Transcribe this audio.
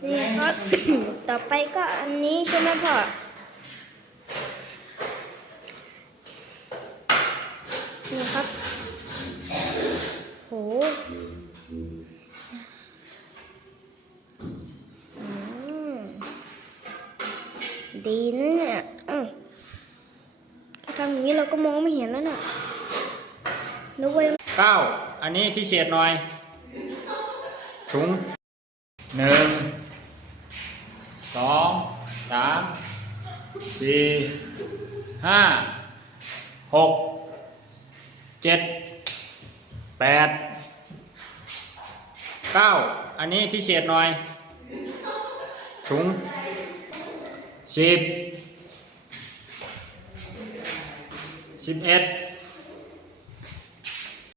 ครับ ต่อไปก็อันนี้ใช่ไหมพ่อนี่ครับ โหอืมดีนะเนี่ยถ้าทำอย่างนี้เราก็มองไม่เห็นแล้วน่ะนึกว่าเก้า อันนี้พิเศษหน่อย สูงหนึ่ง สองสามสี่ห้าหกเจ็ดแปดเก้าอันนี้พิเศษหน่อยสูงสิบสิบเอ็ด